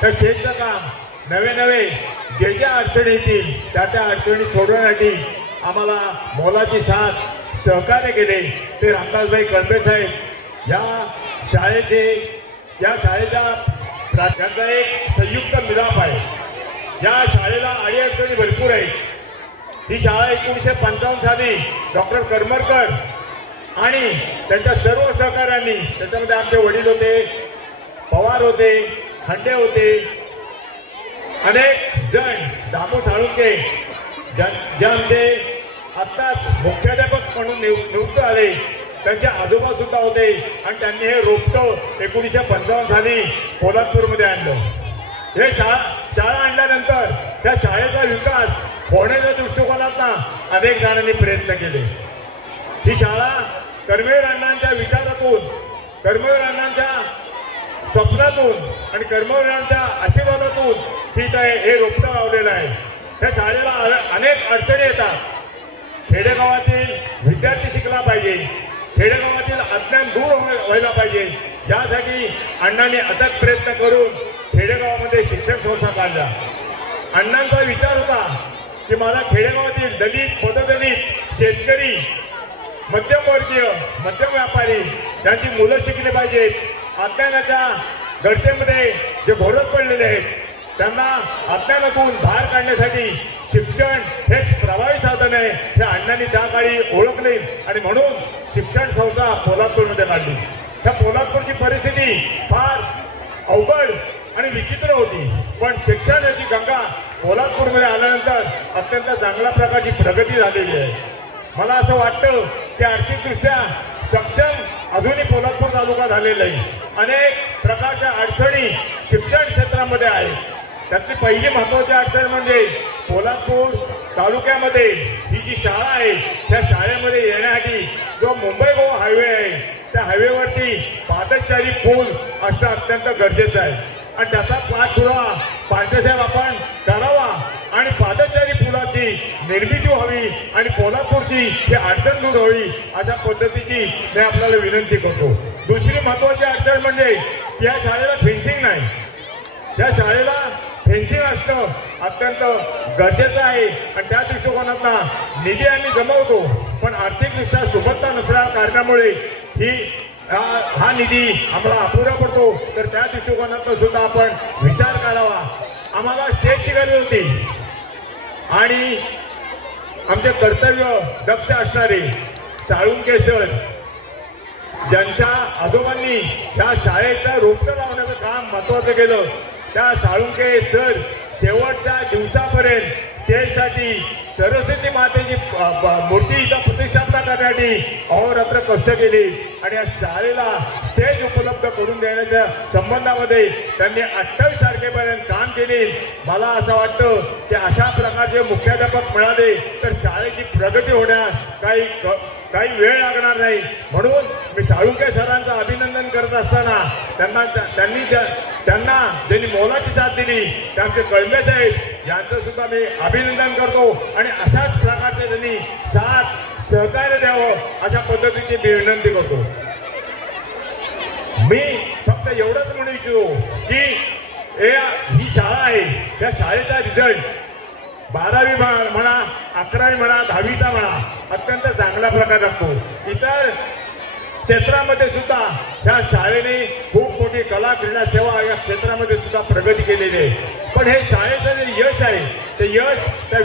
त्या स्टेजचं काम नवे नवे जे ज्या अडचणी येतील त्या त्या अडचणी सोडवण्यासाठी आम्हाला मोलाची साथ सहकार्य केले. ते रामदासभाई कळपे साहेब या शाळेचे या शाळेचा त्यांचा एक संयुक्त मिलाप आहे. या शाळेला अडीअडचणी भरपूर आहेत. ही शाळा एकोणीसशे पंचावन्न साली डॉक्टर करमरकर आणि त्यांच्या सर्व सहकाऱ्यांनी त्याच्यामध्ये आमचे वडील होते पवार होते खंडे होते. अनेक जण दामू साळुंके. ज्या जे आमचे आत्ताच मुख्याध्यापक म्हणून निव नियुक्त आले त्यांचे आजोबा सुद्धा होते. आणि त्यांनी हे रोपटं एकोणीसशे पंचावन्न साली पोलादपूरमध्ये आणलं. हे शाळा शाळा आणल्यानंतर त्या शाळेचा विकास होण्याच्या दृष्टिकोनातनं अनेक जणांनी प्रयत्न केले. ही शाळा कर्मवीर अण्णांच्या विचारातून कर्मवीर अण्णांच्या स्वप्नातून आणि कर्मवीरांच्या आशीर्वादातून ही हे रोपटं लावलेलं आहे. त्या शाळेला अ- अनेक अडचणी येतात. खेडेगावातील विद्यार्थी शिकला पाहिजे. खेडेगावातील अज्ञान दूर व्हायला पाहिजे. यासाठी अण्णांनी अथक प्रयत्न करून खेडेगावामध्ये शिक्षण संस्था काढल्या. अण्णांचा विचार होता की मला खेडेगावातील दलित पददलित शेतकरी मध्यमवर्गीय मध्यम व्यापारी त्यांची मुलं शिकली पाहिजेत. अज्ञानाच्या घटनेमध्ये जे घोरत पडलेले आहेत त्यांना अज्ञानातून बाहेर काढण्यासाठी शिक्षण हेच प्रभावी साधन आहे हे अण्णांनी त्या काळी ओळखले आणि म्हणून शिक्षण संस्था पोलादपूरमध्ये काढली. त्या पोलादपूरची परिस्थिती फार अवघड आणि विचित्र होती पण शिक्षणाची गंगा पोलादपूरमध्ये आल्यानंतर अत्यंत चांगल्या प्रकारची प्रगती झालेली आहे. मला असं वाटतं की आर्थिकदृष्ट्या सक्षम अजूनही पोलादपूर तालुका झालेला आहे अनेक प्रकारच्या अडचणी शिक्षण क्षेत्रामध्ये आहेत. त्यातली पहिली महत्वाची अडचण म्हणजे कोल्हापूर तालुक्यामध्ये ही जी शाळा आहे त्या शाळेमध्ये येण्यासाठी जो मुंबई गोवा हायवे आहे त्या हायवेवरती पादचारी पूल असणं अत्यंत गरजेचं आहे. आणि त्याचा पाठपुरावा पांडेसाहेब आपण करावा आणि पादचारी पुलाची निर्मिती व्हावी आणि कोल्हापूरची ही अडचण दूर व्हावी अशा पद्धतीची मी आपल्याला विनंती करतो. दुसरी महत्वाची अडचण म्हणजे या शाळेला फेन्सिंग नाही. त्या शाळेला फेन्सिंग असणं अत्यंत गरजेचं आहे आणि त्या दृष्टिकोनातनं निधी आम्ही जमवतो पण आर्थिकदृष्ट्या सुबत्ता नसल्या कारणामुळे ही हा हा निधी आम्हाला अपुरा पडतो. तर त्या दृष्टिकोनातनं सुद्धा आपण विचार करावा. आम्हाला स्टेजची गरज होती. आणि आमचे कर्तव्य दक्ष असणारे साळुंकेश्वर ज्यांच्या आजोबांनी त्या शाळेचा रोपटं लावण्याचं काम महत्वाचं केलं. त्या साळुंके सर शेवटच्या दिवसापर्यंत स्टेजसाठी सरस्वती मातेची प- मूर्ती इथं प्रतिष्ठापना करण्यासाठी अहोरात्र कष्ट केली. आणि या शाळेला स्टेज उपलब्ध करून देण्याच्या संबंधामध्ये त्यांनी अठ्ठावीस तारखेपर्यंत काम केले. मला असं वाटतं की अशा प्रकारचे मुख्याध्यापक मिळाले तर शाळेची प्रगती होण्यास काही क- काही वेळ लागणार नाही. म्हणून मी साळुंके सरांचं अभिनंदन करत असताना त्यांना त्यांनी ज्या- त्यांनी ज्यांनी मोलाची साथ दिली ते आमचे कळंबे साहेब यांचं सुद्धा मी अभिनंदन करतो. आणि अशाच प्रकारचे त्यांनी साथ सहकार्य द्यावं अशा पद्धतीची मी विनंती करतो. मी फक्त एवढंच म्हणू इच्छितो की ही शाळा आहे त्या शाळेचा रिझल्ट बारावी म्हणा म्हणा, अकरावी म्हणा दहावीचा म्हणा अत्यंत चांगला प्रकार लागतो इतर क्षेत्रामध्ये सुद्धा त्या शाळेने कला क्रीडा सेवा या क्षेत्रामध्ये सुद्धा प्रगती केलेली आहे. पण हे शाळेचं जे यश आहे ते यश त्या